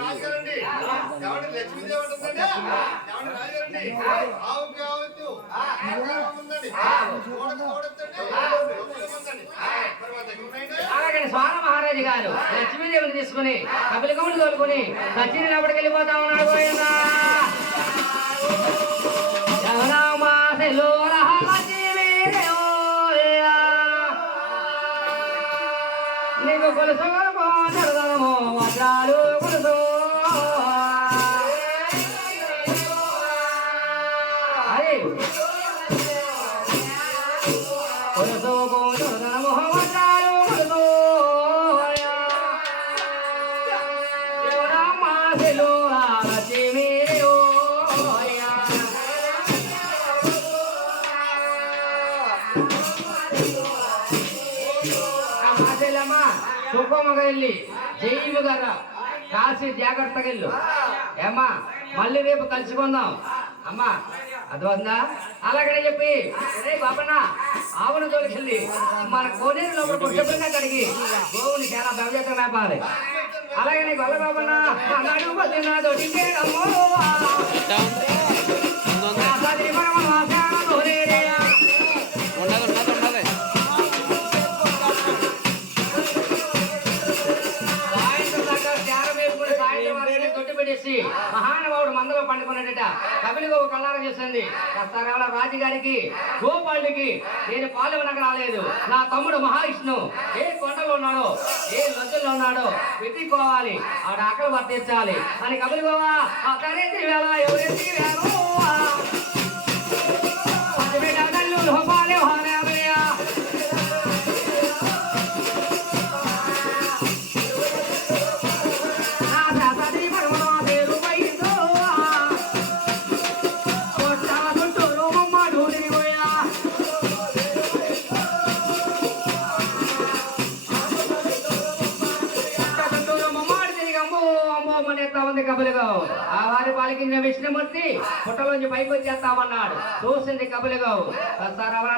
రాజుగారండి ఏమంటే లక్ష్మీదేవి ఉంటుందండి ఏమంటే రాజుగారండి ఆవు కావచ్చు ఉందండి అలాగే స్వామి మహారాజు గారు లక్ష్మీదేవిని తీసుకుని కపిలకములు తోలుకుని కచేరి లోపలికి వెళ్ళిపోతా ఉన్నాడు. పోయిందా నీకు కొలుసు వజ్రాలు కొలుసు అదే కొలుసు వజ్రాలు కొలుసు సుఖముగా వెళ్ళి జైలుగా కాసి జాగ్రత్తగా వెళ్ళు ఏమ్మా మళ్ళీ రేపు కలుసుకుందాం అమ్మా అది వందా అలాగనే చెప్పి రే బాబన్న ఆవును తోలికెళ్ళి మన కోనేరు లోపల పుట్టబడినా కడిగి గోవుని చాలా భవ్యత మేపాలి. అలాగే నీకు వల్ల బాబన్న అన్నాడు పద్దినాడు మహానుభావుడు మందలో పండుకున్నాడట. కపిలగోవు కళ్ళారా చేసింది. కస్తారాల రాజుగారికి గోపాలుడికి నేను పాల్గొనక రాలేదు. నా తమ్ముడు మహావిష్ణు ఏ కొండలో ఉన్నాడో ఏ లజ్జల్లో ఉన్నాడో వెతుక్కోవాలి, ఆడ ఆకలి వర్తించాలి అని కపిలగోవా అతనేది వేళ ఎవరెత్తి వేరు కపిలగోవు. ఆ వారి పాలికిన విష్ణుమూర్తి పుట్టలోంచి పైకి వచ్చేస్తామన్నాడు. చూసింది కపిలగోవు.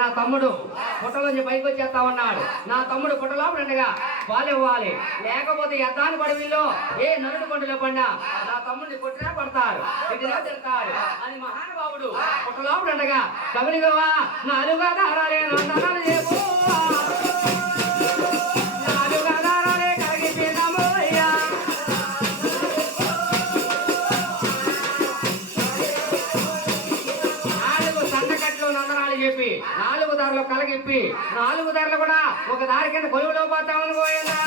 నా తమ్ముడు పుట్టలోంచి పైకి వచ్చేస్తామన్నాడు. నా తమ్ముడు పుట్టలోపడంగా పాలు ఇవ్వాలి, లేకపోతే యద్దాని పడవిలో ఏ నరుడు కొండలో పడినా నా తమ్ముడిని కొట్టినా పడతారు, ఇంటిలో తిడతారు అని మహానుభావుడు పుట్టలోపడంగా కపిలగోవా నాలుగా దారాలే నందనాలు చేపు చెప్పి 4 దారులు కలగిప్పి 4 దారులు కూడా ఒక దారి కింద కొలువులో పోతామని పోయిందా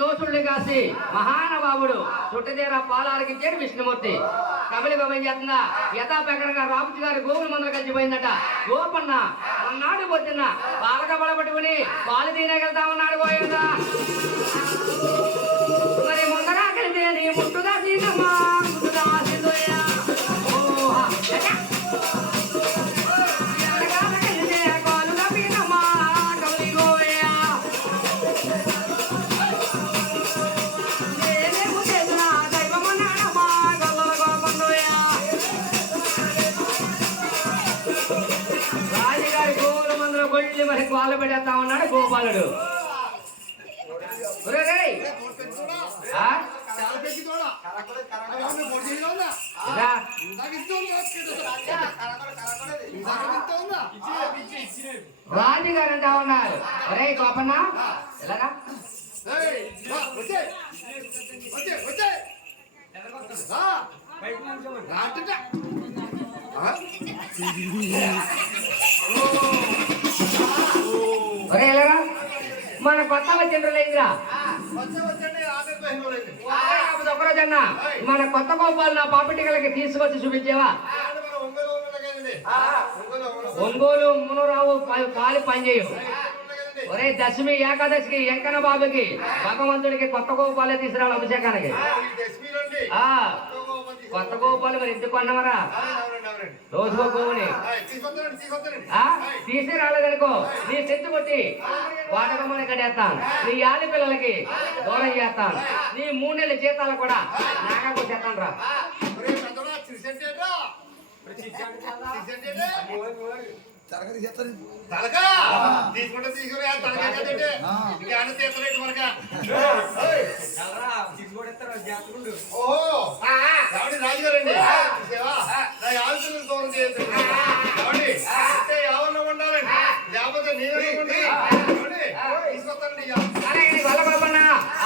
దోషుల్ని కాసి మహానుభావుడు చుట్టదేర పాలాలకి ఇచ్చాడు విష్ణుమూర్తి. కపిలగోవు ఏం చేస్తుందా యథాప్రకారంగా రాముజీ గారి గోవుల మందలు కలిసిపోయిందట. గోపన్న అన్నాడు పొద్దున్న పాలక బలపట్టుకుని పాలు తీనగలుగుతామన్నాడు. పోయిందా మరి ముందరా కలిసి నీ ముట్టుగా సీనమ్మా ముట్టుగా సింధుయ్యా మరి పాలు పెడతా ఉన్నాడు గోపాలుడు. రాజుగారు అంటా ఉన్నారు, అరే గోపన్న ఎలాగా మన కొత్త చంద్రులైందిరా ఒకరోజన్నా మన కొత్త గోపాలు నా పాపిటికలకి తీసుకొచ్చి చూపించేవా? ఒంగోలు మునురావు కాలి పనిచేయు. ఒరే దశమి ఏకాదశికి వెంకన్న బాబుకి భగవంతుడికి కొత్త గోపాలే తీసుకురావాలి అభిషేకానికి. కొత్త గోపాలు మరి ఎందుకు అన్నవరా? అవునండి. రోజుకో గోవుని తీసుకొస్తానండి. తీసి రాలేదనుకో నీ చెట్టు కొట్టి వాటకమ్మని కట్టేస్తాను. నీ యాలి పిల్లలకి దూరం చేస్తాను. నీ 3 నెలల జీతాలు కూడా నాగా చేస్తాను రా. తలకా తీసుకుంటే తీసుకురా తలకా కదండి. ఇంకా అన్న తీర్చలేదు మనక. ఓహో రాజుగారండి నా ఆలోచనలు దూరం చేయొద్దు. అంటే ఎవరిలో ఉండాలండి లేకపోతే నేనే తీసుకొస్తానండి.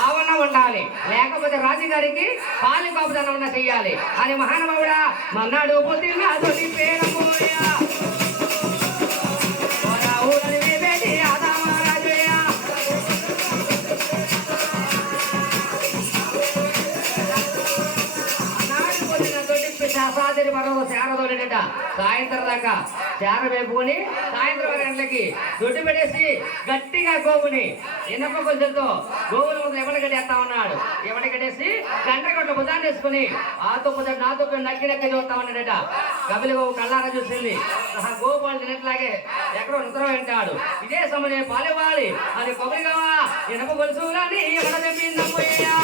ఆవన్న ఉండాలి లేకపోతే రాజుగారికి పాలి కాపుదనం ఉన్న చెయ్యాలి అని మహానుభావుడా మన్నాడు పొద్దున్న తొలి పేరమోయా సాయంత్రం దాకా చేర వేపుకొని సాయంత్రం 6 గంటలకి దొడ్డు పెట్టేసి గట్టిగా గోవుని ఇనప కొంచెంతో గోవుల ముందు ఎవడ కట్టేస్తా ఉన్నాడు. ఎవడ కట్టేసి గంట కొట్ల భుజాన్ని వేసుకుని ఆ తొప్పు నా తొప్పు నక్కి నక్కి చూస్తా ఉన్నాడట. కపిలి గోవు కళ్ళారా చూసింది. ఆ గోవు పాలు తినట్లాగే ఎక్కడో నిద్ర వింటాడు. ఇదే సమయం పాలివ్వాలి అని కొబ్బరి గోవా ఇనప గొలుసులని ఎవడ చెప్పిందమ్మయ్యా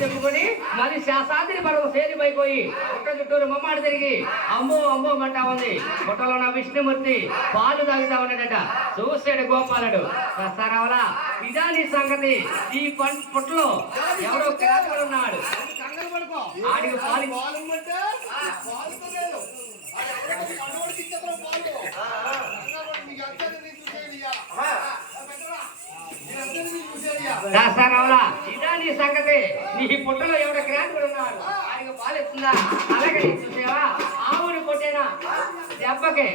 చెప్పుకొని మరి శాస్త్రి పర్వం సేలిపోయి పుట్ట చుట్టూరు మమ్మాడు తిరిగి అమ్మో అమ్మో మంటా ఉంది. పుట్టలో ఉన్న విష్ణుమూర్తి పాలు తాగుతా ఉన్నాడట. చూసాడు గోపాలుడు. రావలా ఇదా నీ సంగతి. ఈ పుట్టలో ఎవరో కేతడు ఉన్నాడు. ఆడికి పాలు రావలా ఇదా నీ సంగతి. నీ పుట్టలో ఎవడో క్రాంతుడు ఉన్నాడు. ఆయనకు పాలిస్తుందా? అలాగే చూసేవా ఆవుని కొట్టేనా దెబ్బకి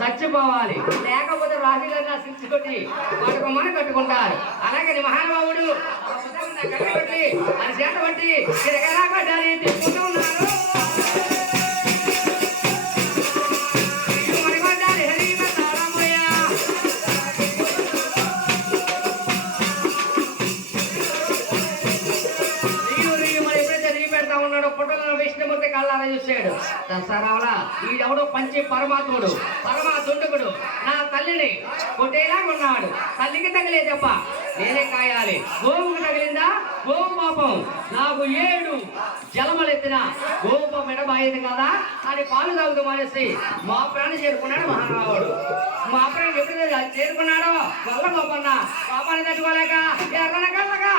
చచ్చిపోవాలి లేకపోతే రాజులన్నా శిక్ష కొట్టి వాటికి మన కట్టుకుంటారు. అలాగే మహానుభావుడు కట్టి అని చేత బట్టి తిరగలా కట్టాలి తీసుకుంటూ ఉన్నారు. విష్ణుమూర్తి కళ్ళారా చూశాడు. దసరావలా ఈడెవడో పంచి పరమాత్ముడు పరమాత్ముడు నా తల్లిని కొట్టేలాగా ఉన్నాడు. తల్లికి తగిలే తప్ప నేనే కాయాలి. గోవుకు తగిలిందా గోవు పాపం నాకు 7 జలములెత్తిన గోవు పాపం ఎడబాయింది కదా అని పాలు తాగుతూ మానేసి మా ప్రాణి చేరుకున్నాడు మహానుభావుడు. మా ప్రాణి ఎప్పుడైతే చేరుకున్నాడో వల్ల గోపన్న పాపాన్ని తట్టుకోలేక ఎర్రన కళ్ళగా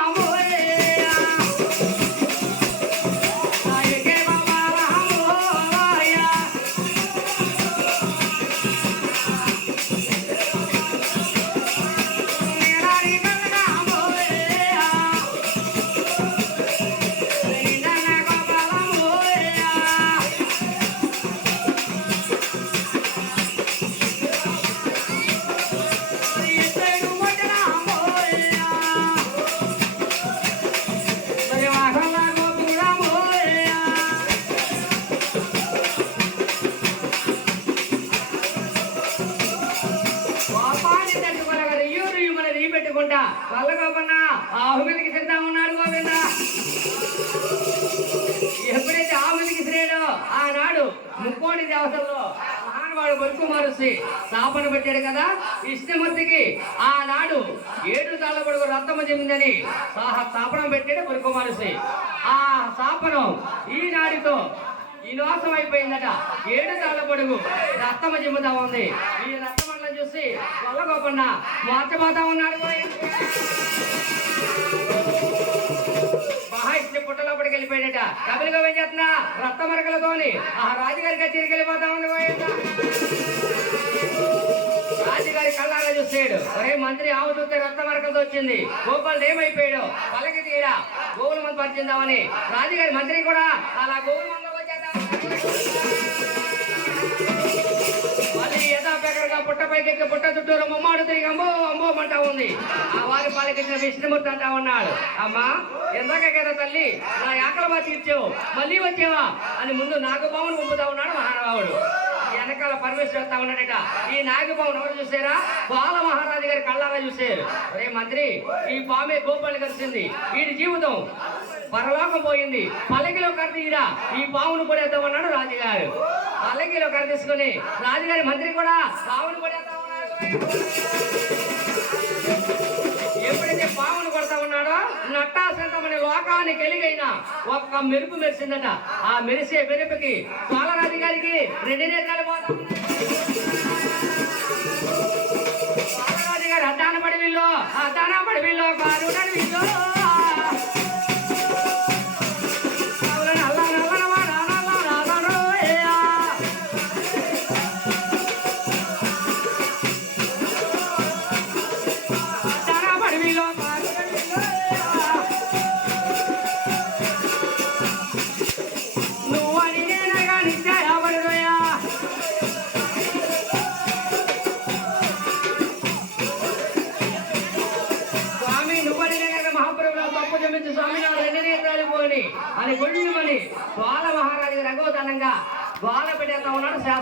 పెట్టుకుంటా వల్ల గోపన్న ఆవు మీదకి సిద్ధా ఉన్నాడు. గోవింద ఎప్పుడైతే ఆవు మీదకి శ్రేడో ఆనాడు ముక్కోడి దేవతల్లో మహానుభావుడు బరుకు మారుసి శాపన పెట్టాడు కదా విష్ణుమూర్తికి. ఆనాడు 7 తాళ్ళ పొడుగు రక్తము చెందిందని శాపనం పెట్టాడు బరుకు మారుసి. ఆ శాపనం ఈనాడితో వినాశం అయిపోయిందట. 7 తాళ్ళ పొడుగు రక్తము చెమ్ముతా ఉంది. ఈ రక్తమండలం చూసి వల్ల గోపన్న మార్చబోతా ఉన్నాడు. మహావిష్ణు పుట్టలోపడికి వెళ్ళిపోయాడట. కపిలి గోవు ఏం చేస్తున్నా రక్త మరకలతోని ఆ రాజుగారి కచేరికి వెళ్ళిపోతా ఉంది. రాజుగారి కళ్ళారా చూసాడు. ఒరే మంత్రి ఆవు చూస్తే రక్త మరకలతో వచ్చింది. గోపాలు ఏమైపోయాడు పల్లకి తీయడా గోవుల మంది పరిచిందామని రాజుగారి మంత్రి కూడా అలా గోవుల మందులోకి వచ్చేద్దాం. మళ్ళీ యథాపేకరగా పుట్టపైకి పుట్ట చుట్టూరు మమ్మాడు తిరిగి అంబో అంబో మంటా ఉంది. ఆ వారి పాలకించిన విష్ణుమూర్తి అంటా ఉన్నాడు. అమ్మా ఎందాక కదా తల్లి నా ఆకలి తీర్చావు మళ్ళీ వచ్చావా అని ముందు నాకు బావును పంపుతా ఉన్నాడు మహానుభావుడు. వెనకాల పరమేశ్వర వస్తా ఉన్నాడట. ఈ నాగపామును ఎవరు చూసారా? బాల మహారాజు గారి కళ్ళారా చూశారు. రే మంత్రి, ఈ పామే గోపాలు కలిసింది, వీడి జీవితం పరలోకం పోయింది, పల్లకిలో కర్తీరా, ఈ పామును కొడేద్దామన్నాడు రాజుగారు. పల్లకిలో కర్ర తీసుకుని రాజుగారి మంత్రి కూడా పామును కొడేద్దామన్నాడు. ఎప్పుడైతే పామును కొడతా ఉన్నాడో నట్టాసంతమనే లోకానికి వెలిగైనా ఒక్క మెరుపు మెరిసిందట. ఆ మెరిసే మెరుపుకి బాలరాజు గారికి 2 నేత్రాలు పోతా ఉన్నాయి. బాలరాజు గారు అద్దాన పడివిల్లో కారుడని విల్లో అని గొళ్ళమని బాల మహారాజు రఘోదనంగా గోల పెట్టేస్తా ఉన్నాడు శాస